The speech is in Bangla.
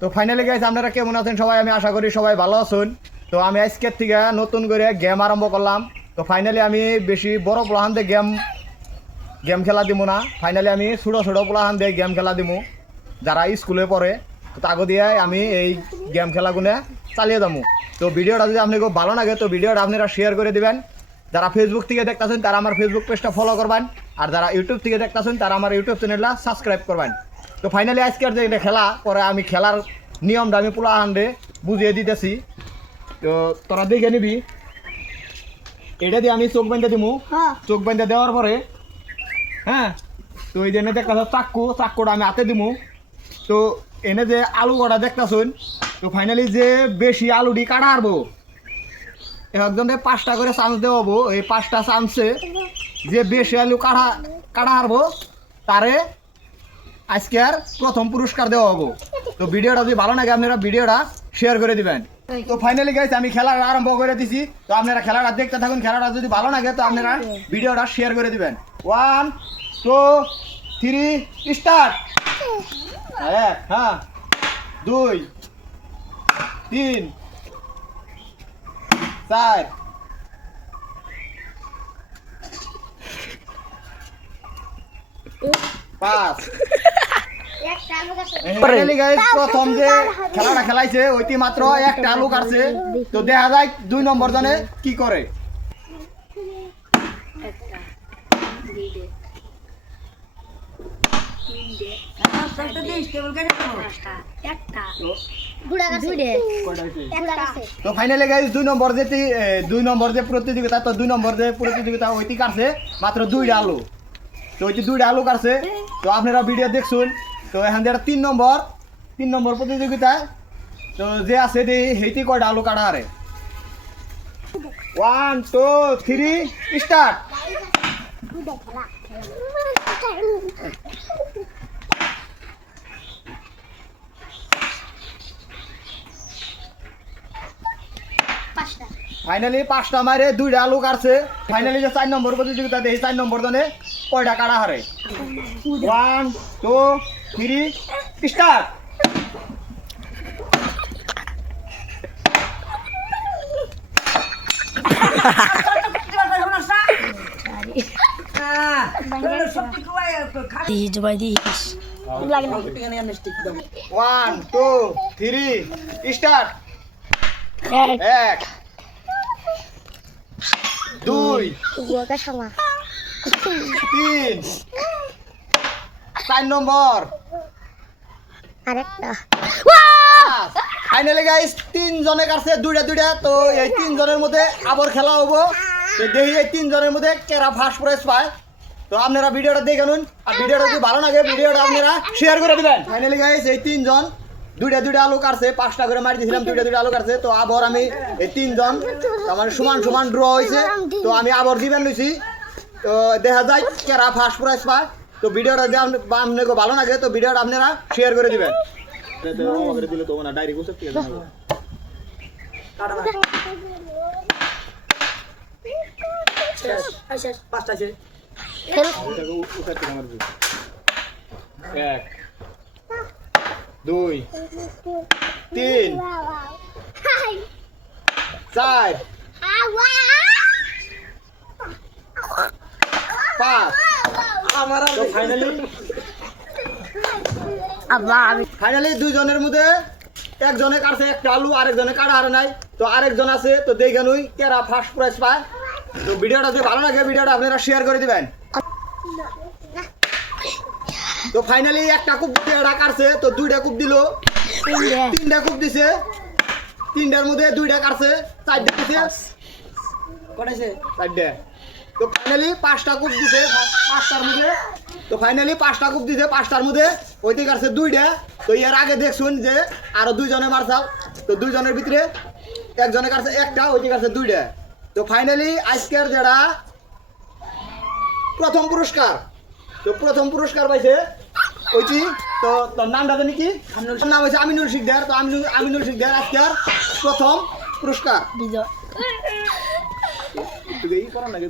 তো ফাইনালি গাইস আপনারা কেমন আছেন সবাই? আমি আশা করি সবাই ভালো আছেন। তো আমি আজকের থেকে নতুন করে গেম আরম্ভ করলাম। তো ফাইনালি আমি বেশি বড় প্লাহান দিয়ে গেম খেলা দিব না। ফাইনালি আমি ছোটো ছোটো প্লাহান দিয়ে গেম খেলা দিব, যারা স্কুলে পড়ে। তো তাকে দিয়ে আমি এই গেম খেলাগুলো চালিয়ে যাবো। তো ভিডিওটা যদি আপনাকে ভালো লাগে তো ভিডিওটা আপনারা শেয়ার করে দিবেন। যারা ফেসবুক থেকে দেখতেছেন তারা আমার ফেসবুক পেজটা ফলো করবেন, আর যারা ইউটিউব থেকে দেখতেছেন তারা আমার ইউটিউব চ্যানেলটা সাবস্ক্রাইব করবেন। তো ফাইনালি আজকের যে এটা খেলা পরে আমি খেলার নিয়মটা আমি পোলাহান্ডে বুঝিয়ে দিতেছি। তো তোরা দেখে নিবি। এটা দিয়ে আমি চোখ বান্ধা দিব। চোখ বান্ধা দেওয়ার পরে হ্যাঁ, তো এই যে এনে দেখতেছ চাক্কুটা আমি হাতে দিব। তো এনে যে আলু কটা দেখতেছেন, তো ফাইনালি যে বেশি আলুটি কাটা হারবো একজনে 5টা করে চামচ দেওয়াবো। এই 5টা চামচে যে বেশি আলু কাটা হারবো তারে আজকে আর প্রথম পুরস্কার দেওয়া হবো। তো ভিডিওটা যদি ভালো লাগে আপনারা ভিডিওটা শেয়ার করে দিবেন। তো ফাইনালি গাইস আমি খেলা আরম্ভ করে দিছি। তো আপনারা খেলাটা দেখতে থাকুন। খেলাটা যদি ভালো লাগে তো আপনারা ভিডিওটা শেয়ার করে দিবেন। 1 2 3 স্টার্ট। 1 হ্যাঁ 2 3 4 5। ফাইনালি গাইস প্রথম যে খেলাটা খেলাইছে ওইটি মাত্র একটা আলু কাটছে। তো দেখা যায় 2 নম্বর জনে কি করে। তো ফাইনালি গাইস 2 নম্বর যে প্রতিযোগিতা, তো 2 নম্বর যে প্রতিযোগিতা ওইটি কাটছে মাত্র 2টা আলু। তো ওই যে 2টা আলু কাটছে। তো আপনারা ভিডিও দেখছুন। তো এখান থেকে 3 নম্বর প্রতিযোগিতা। তো যে আছে সেইটি কয়টা আলু কাটা হারে। 1 2 3 স্টার্ট। ফাইনালি 5টা মারে 2টা আলু কাটছে। ফাইনালি যে 4 নম্বর প্রতিযোগিতা এই 4 নম্বর জনে কয়টা কাটা হারে। 1 2 3 start. One two three start. 1 2 3 4 number. Finally guys 3 জনে কাটছে 2টা। তো এই 3 জনের মধ্যে আবার খেলা হবো। তো দেখি এই 3 জনের মধ্যে কেরা ফার্স্ট প্রাইজ পায়। তো আপনারা ভিডিওটা দেখে নিন, আর ভিডিওটা যদি ভালো লাগে ভিডিওটা আপনারা শেয়ার করে দিবেন। ফাইনালি গাইস এই 3 জন 2টা আলু কাটছে, 5টা করে মারি দিয়েছিলাম, 2টা আলু কাটছে। তো আবার আমি এই 3 জন আমার সমান ড্র হয়েছে। তো আমি আবার দিবেন লইছি। তো দেখা যায় কেরা ফার্স্ট প্রাইজ পায়। তো ভিডিওটা যদি আপনাকে ভালো লাগে তো ভিডিওটা আপনারা শেয়ার করে দিবেন। দিলে তো না ডাইরেক্ট উঠে ঠিক আছে। 5টা আছে। 1 2 3 4 5। তো ফাইনালি 2 জনের মধ্যে একজনে কাটছে একটা আলু, আরেকজনে কাটা হারে নাই। তো আরেকজন আছে। তো দেখে নই কেরা ফার্স্ট প্রাইজ পায়। তো ভিডিওটা যদি ভালো লাগে ভিডিওটা আপনারা শেয়ার করে দিবেন। তো ফাইনালি একটা কূপ এটা কাটছে। তো 2টা কূপ দিল, 3টা কূপ দিছে। 3টার মধ্যে 2টা কাটছে, 4টা দিছে। 4টা। তো ফাইনালি 5টা কূপ দিছে 5টার মধ্যে। তো ফাইনালি 5টা কূপ দিছে 5টার মধ্যে ওইটি কাটছে 2টা। তো এর আগে দেখছুন যে আরো 2 জনে মারছাল। তো 2 জনের ভিতরে একজনে কাটছে একটা, ওইটি কাটছে 2টা। তো ফাইনালি আজকের যেটা প্রথম পুরস্কার, তো প্রথম পুরস্কার পাইছে ওইটি। তো তোর নামটা জানি কি? নাম হয়েছে আমিনুল শিকদার। তো আমিনুল শিকদার আজকের প্রথম পুরস্কার। তুই এই করার লাগে